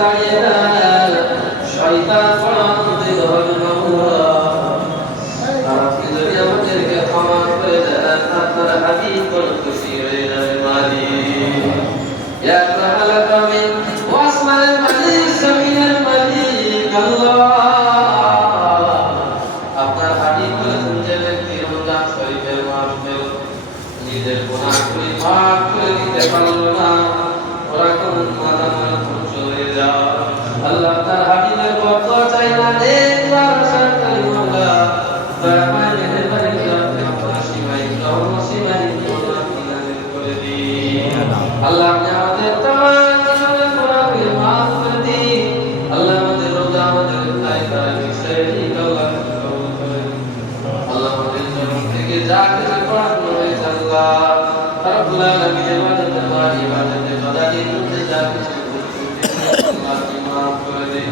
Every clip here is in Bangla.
দাঁড়িয়ে দেন, শয়তান পরাজিত হবে মাওলা। আপনি যদি আমাদেরকে ক্ষমা করে দেন, আপনার হাবিব বড় খুশি হয়ে যাবে মালিক। ইয়া আকরামাল আকরামিন ওয়া আসমানুল মালিক সামিউল মালিক আল্লাহ। আপনার হাবিব বলেছেন যে ব্যক্তি রমজান শরীফের মাসে নিজের গুনাহ গুলি মাফ করে দিতে পারল না, ওরা কোন মাদামার ধ্বংস হয়ে যায়। আল্লাহ তার হাবিবের বরকত চাই না, নেক দোয়ার আশা করি মাওলা। দয়াময় মেহেরবানি করে আপনি আপনার সীমাহীন রহমত সীমাহীন করুণা আপনি নাযিল করে দিন। আল্লাহ আপনি আমাদের তামাম জীবনের গুনাহকে মাফ করে দিন। আল্লাহ আমাদের রোজা, আমাদের দায় তারাবি শহীদ আল্লাহ কবুল করে নিন। আল্লাহ আমাদের জবান থেকে যা কিছু পড়ানো হয়েছে আল্লাহ রাব্বুল আলামিনের ইবাদতের পর ইবাদতের বাদাতের মধ্যে যা কিছু ভুল ত্রুটি আল্লাহ আপনি মাফ করে দিন।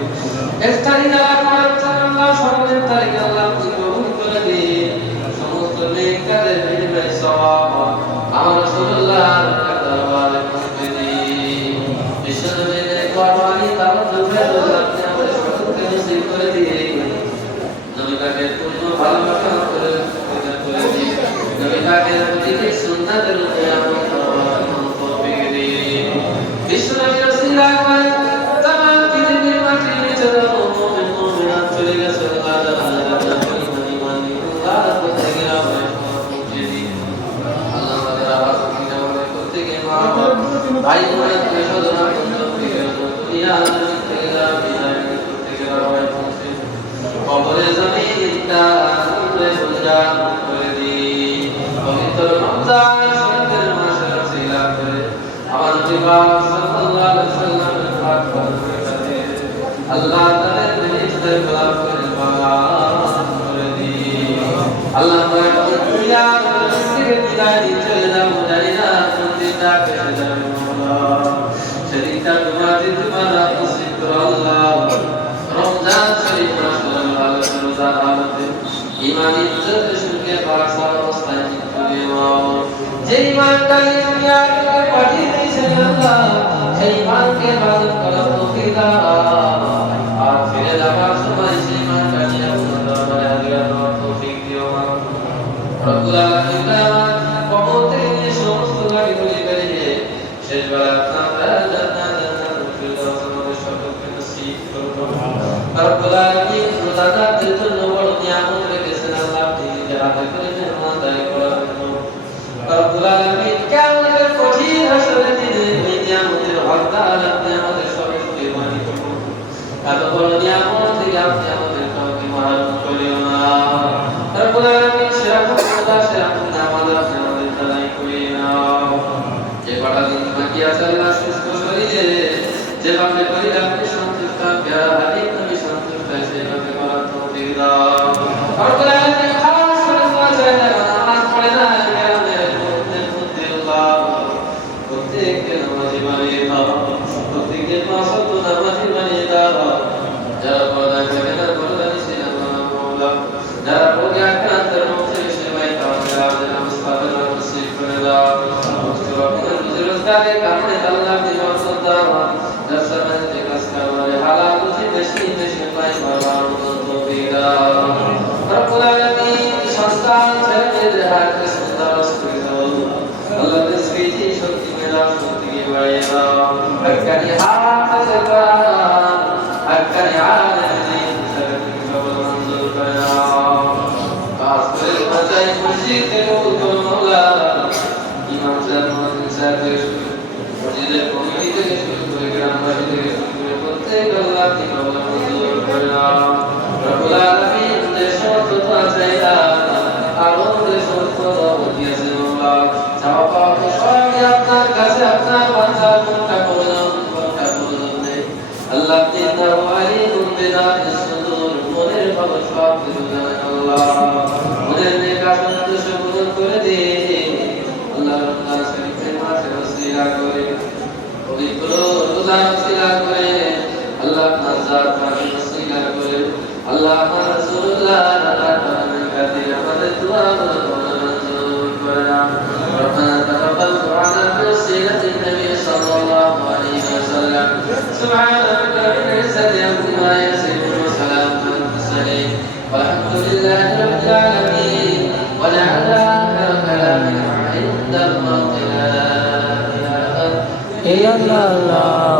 ইফতারি যারা করেছেন আল্লাহ সকলের তারিখে আল্লাহ আপনি কবুল করে দিন। সমস্ত নেক কাজের বিনিময়ে সওয়াব আমার রাসূলুল্লাহর দরবারে পৌঁছে দিন। বিশ্বনবীর কোরবানি তাওয়াজ্জুহ আল্লাহ আপনি আমাদের সকলকে নসিব করে দিন। নবী পাকের পূর্ণ ভালোবাসা করে দিন। নবী পাকের প্রতিটি সুন্নাতের উপরে আমল করার তৌফিক দিন। বিশ্বনবীর ওসিলা করে তামাম পৃথিবীর মাটির নিচে যত মুমিন মুমিনাত চলে গেছে আল্লাহ তাআলা ঈমান আল্লাহ প্রত্যেকের আওয়াজ পৌঁছে দিন। আল্লাহ আমাদের আওয়াজ আমাদের প্রত্যেকে মাফ ভাই বোনের পরিশোধনা তৌফিক দুনিয়া আখিরাত থেকে যারা বিদায় প্রত্যেকের আওয়াজ পৌঁছে কবরে জমিনটা করে সুজান করে দিন। পবিত্র রমজান শরীফের মাসের ওসিলা করে আমার নবী সাল্লাল্লাহু আলাইহি ওয়াসাল্লামের পাক পবিত্রতাতে আল্লাহ তাআলার বেহেশতের গোলাপ করে মাফ করে দিন। আল্লাহ তাআলা দুনিয়া থেকে বিদায় নিয়ে চলে যাবো, জানি না কোন দিনটা কেটে যাবে মাওলা। সেদিনটা তোমাদের দিবানা নসিব করো আল্লাহ। রমজান শরীফ মাসের হালতে রোজার হালতে ঈমান ইজ্জতের সঙ্গে বাসার অবস্থায় মৃত্যু দিও। যে ঈমানটা দুনিয়া থেকে পাঠিয়ে দিয়েছেন আল্লাহ, সেই ঈমানকে ইবাদত করার তৌফিক দাও। আর ফিরে যাবার সময় সেই ঈমানটা নিয়ে আপনার দরবারে হাজির হওয়ার তৌফিক দিও। রব্বুল আলামিন কবর থেকে নিয়ে সমস্ত গাড়িগুলি বেরিয়ে শেষ বেলা আপনার জান্নাতুল ফিরদাউস আমাদের সকলকে নসিব করুন। রব্বুল আলামিন রোজাদারদের জন্য বড় নিয়ামত রেখেছেন আল্লাহ, আপনি নিজে হাতে করে মেহমানদারি করার জন্য। রব্বুল আলামিন কিয়ামতের কঠিন হাসরের দিনে ওই নিয়ামতের হকদার আপনি আমাদের সকলকে মানিয়ে করুন। এত বড় নিয়ামত থেকে আপনি আমাদের কাউকে মাহারুম করিও না। রব্বুল আলামিন সেরকম খোদা সেরকম নামাজ আপনি আমাদের দালাই করিয়ে নাও। যে কটা দিন বাকি আছে আল্লাহ সুস্থ শরীরে যেভাবে করি আপনি সন্তুষ্ট, প্যারা হাবিব নবী সন্তুষ্ট, সেভাবে করার তৌফিক দাও। রব্বুল আলামিন খাস করে দোয়া চাই না, নামাজ পড়ে না গ্রামের মধ্যে আল্লাহ প্রত্যেককে নামাজি বানিয়ে দাও, প্রত্যেককে পাঁচ ওয়াক্ত নামাজি বানিয়ে দাও। যারা পর্দা করে না পর্দা নিশে না মাওলা, যারা পর্দা আক্রান্তের মধ্যে সেবাই তাদের নামাজ নসিব করে দাও। রোজগারের কারণে আল্লাহ আপনি বরকত দাও। ব্যবসার মধ্যে কাজ কারবারে হালাল রুজি বেশি বেশি পাই বাবার তৌফিক দাও। রব্বুল আলামিন সন্তান ছেলেমেয়েদের হায়াতকে সুন্দর করে দাও আল্লাহ। রিজকি শক্তি দাও, শক্তি বাড়িয়ে দাও। হক্কানি হাফেজ কোরআন, হক্কানি আলেম দ্বীন সরকারি কবুল মঞ্জুর করে দাও। কাজ করে বাঁচাই খুশি কবুল করো মাওলা। ইমাম সাহেব মুয়াজ্জিন সাহেব থেকে শুরু মসজিদের কমিটি থেকে শুরু করে গ্রামবাসী থেকে শুরু করে প্রত্যেক আল্লাহ আপনি কবুল মঞ্জুর করে দাও। রব্বুল আলামিন দেশ সমস্ত চাইদা আরো দেশ সমস্ত রহমতি আছে মাওলা। চাওয়া পাওয়া তো সবই আপনার কাছে, আপনার বান্দা কোনটা করলাম কোনটা করলাম নেই আল্লাহ আপনি তাও আলিমুন বিদাতিস সুদূর, মনের ভালো সব কিছু জানেন আল্লাহ। মনের নেক আশাকে সফল করে দিন আল্লাহ। রমজান শরীফের মাসে ওসিলা করে পবিত্র রোজা ওসিলা করে আল্লাহ আপনার জাত পাকে ওসিলা করে আল্লাহ আমার রাসূলুল্লাহ আমাদের দোয়া মঞ্জুর করে নাও। ربنا تقبل دعاءنا بوسيلة النبي صلى الله عليه وسلم. سبحان ربك عند الموت لا إله إلا إلا الله